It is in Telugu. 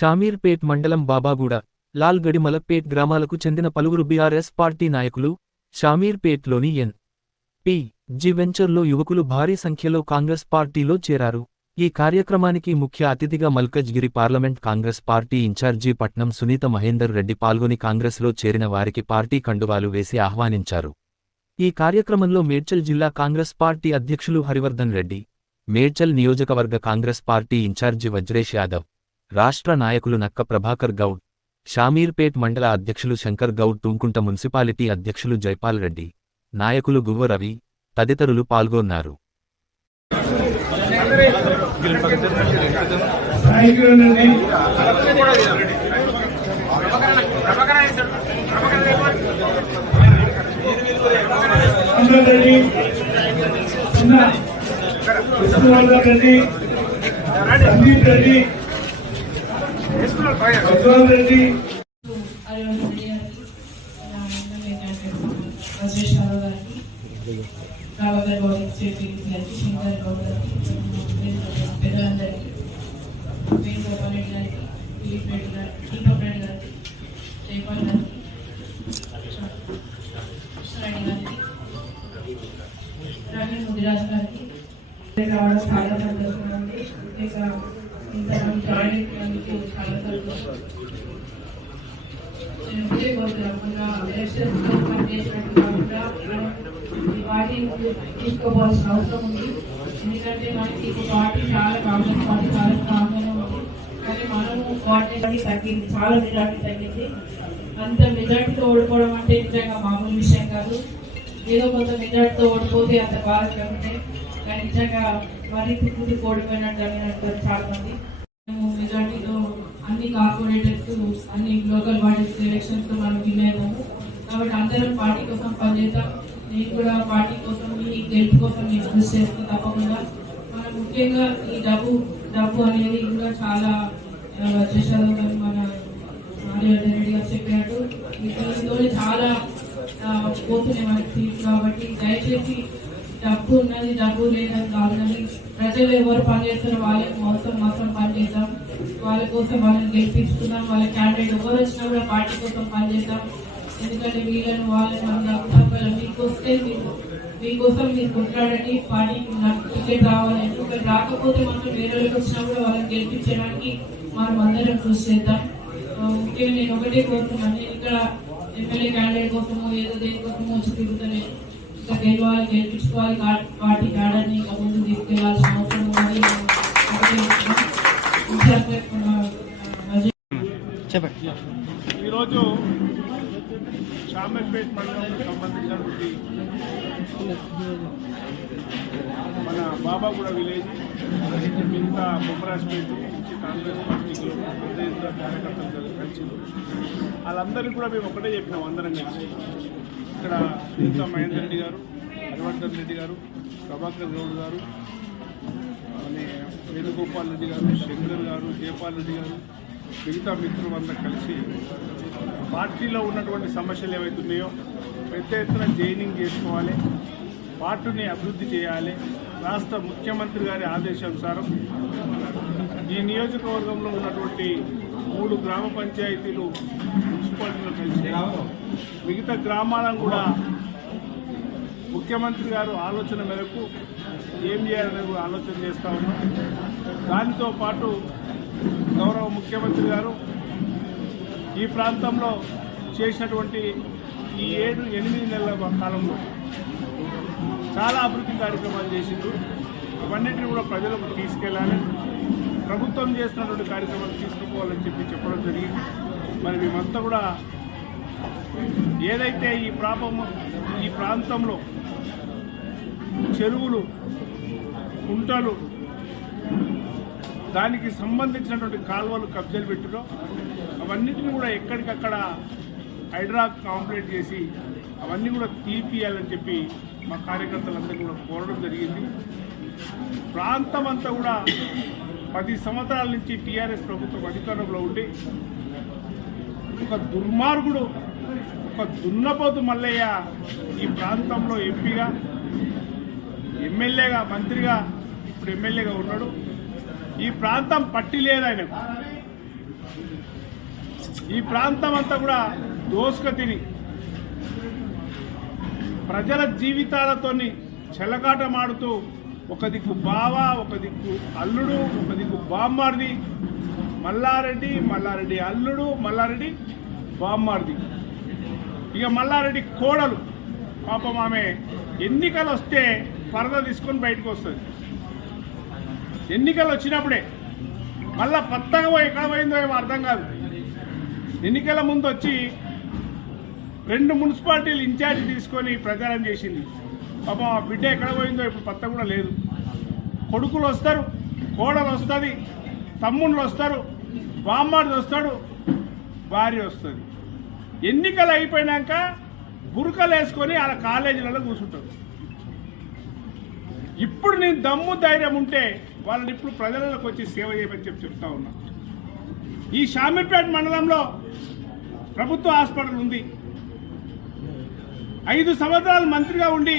షామీర్పేట్ మండలం బాబాగూడ లాల్ గడిమలపేట్ గ్రామాలకు చెందిన పలువురు బీఆర్ఎస్ పార్టీ నాయకులు షామీర్పేట్లోని ఎన్. పి. జి. వెంచర్లో యువకులు భారీ సంఖ్యలో కాంగ్రెస్ పార్టీలో చేరారు. ఈ కార్యక్రమానికి ముఖ్య అతిథిగా Malkajgiri parliament Congress party in charge Patnam Sunitha Mahender Reddy పాల్గొని కాంగ్రెస్లో చేరిన వారికి పార్టీ కండువాలు వేసి ఆహ్వానించారు. ఈ కార్యక్రమంలో మేడ్చల్ జిల్లా కాంగ్రెస్ పార్టీ అధ్యక్షులు హరివర్ధన్ రెడ్డి మేడ్చల్ నియోజకవర్గ Congress party in charge Vajresh Yadav రాష్ట్ర నాయకులు నక్క ప్రభాకర్ గౌడ్ షామీర్పేట్ మండల అధ్యక్షులు శంకర్ గౌడ్ తుంకుంట మున్సిపాలిటీ అధ్యక్షులు జైపాల్ రెడ్డి నాయకులు గువ్వ రవి తదితరులు పాల్గొన్నారు. సందీప్ రెడ్డి రెడ్డి రవీంద్ర ముదిరాజు గారికి రావడం చాలా సంతోషంగా ఉంది చాలా సంతోషం తీసుకోవాల్సిన అవసరం ఉంది ఎందుకంటే మనకి పార్టీ చాలా కాంగ్రెస్ పార్టీ చాలా స్ట్రాంగ్ ఉంది కానీ మనము కోఆర్డినేషన్ తగ్గింది చాలా మెజార్టీ తగ్గింది అంత మెజార్టీతో ఓడిపోవడం అంటే నిజంగా మామూలు విషయం కాదు ఏదో కొంత మెజార్టీతో ఓడిపోతే అంత బాధ ఉంటే కానీ నిజంగా మరీ తిప్పుటి కోడిపోయినట్టు అనినట్టు చాలా మంది మేము మెజార్టీతో అన్ని కార్పొరేటర్స్ అన్ని లోకల్ బాడీస్ ఎలక్షన్స్లో మనం విన్ అయినాము కాబట్టి అందరం పార్టీ కోసం పనిచేద్దాం. నేను కూడా పార్టీ కోసం మీ గెలుపు కోసం నేను కృషి చేస్తాను తప్పకుండా. మనం ముఖ్యంగా ఈ డబ్బు డబ్బు అనేది కూడా చాలా చేశారు మన ఆర్యవర్ధన్ రెడ్డి గారు చెప్పినట్టు. దీనితో చాలా పోతున్నాయి మనకి సీట్లు కాబట్టి దయచేసి డబ్బు ఉన్నది డబ్బు లేదని కాదు కానీ ప్రజలు ఎవరు పనిచేస్తారో వాళ్ళకి మోసం మోసం పనిచేద్దాం. వాళ్ళ కోసం వాళ్ళని గెలిపించుకుందాం. వాళ్ళ క్యాండిడేట్ ఎవరు వచ్చినా కూడా పార్టీ కోసం పనిచేద్దాం. ఎందుకంటే వీళ్ళని వాళ్ళని మనం నమ్ముతాం మీకు వస్తే మీకు మీకోసం మీరు కొట్లాడండి. పార్టీకి నాకు టికెట్ రావాలి. ఒకరు రాకపోతే మాత్రం వేరే వాళ్ళకి వచ్చినా కూడా వాళ్ళని గెలిపించడానికి మనం అందరం కృషి చేద్దాం. ముఖ్యంగా నేను ఒకటే కోరుతున్నాను. నేను ఇక్కడ ఎమ్మెల్యే క్యాండిడేట్ కోసమో ఏదో దేనికోసమో వచ్చి తిరుగుతలేదు గెలవాలి గెలిపించుకోవాలి కాడని ఇంకా ముందు తీసుకెళ్ళాల్సిన అవసరం ఉన్నది. ఈరోజు షామర్పేట్ మండలానికి సంబంధించినటువంటి మన బాబాగూడ విలేజ్ మిగతా బొమ్మరాజ్పేట నుంచి కాంగ్రెస్ పార్టీకి పెద్ద ఎత్తున కార్యకర్తలు కలిసి వాళ్ళందరికీ కూడా మేము ఒకటే చెప్పినాం అందరం కలిసి. ఇక్కడ సునీత మహేందర్ రెడ్డి గారు హరివర్ధన్ రెడ్డి గారు ప్రభాకర్ గౌడ్ గారు వేణుగోపాల్ రెడ్డి గారు శంకర్ గారు జయపాల్ రెడ్డి గారు మిగతా మిత్రులందరూ కలిసి పార్టీలో ఉన్నటువంటి సమస్యలు ఏవైతున్నాయో పెద్ద ఎత్తున జైనింగ్ చేసుకోవాలి పార్టీని అభివృద్ధి చేయాలి రాష్ట్ర ముఖ్యమంత్రి గారి ఆదేశానుసారం ఈ నియోజకవర్గంలో ఉన్నటువంటి మూడు గ్రామ పంచాయతీలు మున్సిపాలిటీలు కలిసి మిగతా గ్రామాలను కూడా ముఖ్యమంత్రి గారు ఆలోచన మేరకు ఏం చేయాలనే కూడా ఆలోచన చేస్తూ ఉన్నాం. దానితో పాటు గౌరవ ముఖ్యమంత్రి గారు ఈ ప్రాంతంలో చేసినటువంటి ఈ ఏడు ఎనిమిది నెలల కాలంలో చాలా అభివృద్ధి కార్యక్రమాలు చేసిండ్రు. అవన్నిటిని కూడా ప్రజలకు తీసుకెళ్ళాలి. ప్రభుత్వం చేస్తున్నటువంటి కార్యక్రమాలు తీసుకుపోవాలని చెప్పి చెప్పడం జరిగింది. మరి మేమంతా కూడా ఏదైతే ఈ ప్రాపం ఈ ప్రాంతంలో చెరువులు కుంటలు దానికి సంబంధించినటువంటి కాలువలు కబ్జాలు పెట్టిరో అవన్నిటిని కూడా ఎక్కడికక్కడ హైడ్రా కాంప్లీట్ చేసి అవన్నీ కూడా తీపియాలని చెప్పి మా కార్యకర్తలందరూ కూడా కోరడం జరిగింది. ప్రాంతం అంతా కూడా పది సంవత్సరాల నుంచి టీఆర్ఎస్ ప్రభుత్వం అధికారంలో ఉండి ఒక దుర్మార్గుడు ఒక దున్నపోతు మల్లయ్య ఈ ప్రాంతంలో ఎంపీగా ఎమ్మెల్యేగా మంత్రిగా ఇప్పుడు ఎమ్మెల్యేగా ఉన్నాడు. ఈ ప్రాంతం పట్టి లేదు ఆయనకు. ఈ ప్రాంతం అంతా కూడా దోసుక తిని ప్రజల జీవితాలతోని చెలకాటమాడుతూ ఒక దిక్కు బావ ఒక దిక్కు అల్లుడు ఒక దిక్కు బామ్మార్ది. మల్లారెడ్డి మల్లారెడ్డి అల్లుడు మల్లారెడ్డి బామ్మార్ది. ఇక మల్లారెడ్డి కోడలు. పాపం ఆమె ఎన్నికలు వస్తే పరద తీసుకొని బయటకు వస్తుంది. ఎన్నికలు వచ్చినప్పుడే మళ్ళా పత్తగా పోయి ఎక్కడ పోయిందో ఏమో అర్థం కాదు. ఎన్నికల ముందు వచ్చి రెండు మున్సిపాలిటీలు ఇన్ఛార్జ్ తీసుకొని ప్రచారం చేసింది. పాప బిడ్డ ఎక్కడ పోయిందో ఇప్పుడు పత్త కూడా లేదు. కొడుకులు వస్తారు కోడలు వస్తుంది తమ్ముళ్ళు వస్తారు బామ్మాడిది వస్తాడు భార్య వస్తుంది. ఎన్నికలు అయిపోయినాక బురకలు వేసుకొని వాళ్ళ కాలేజీలలో కూర్చుంటారు. ఇప్పుడు నేను దమ్ము ధైర్యం ఉంటే వాళ్ళని ఇప్పుడు ప్రజలకు వచ్చి సేవ చేయమని చెప్పి చెప్తా ఉన్నా. ఈ షామీర్పేట మండలంలో ప్రభుత్వ హాస్పిటల్ ఉంది. ఐదు సంవత్సరాలు మంత్రిగా ఉండి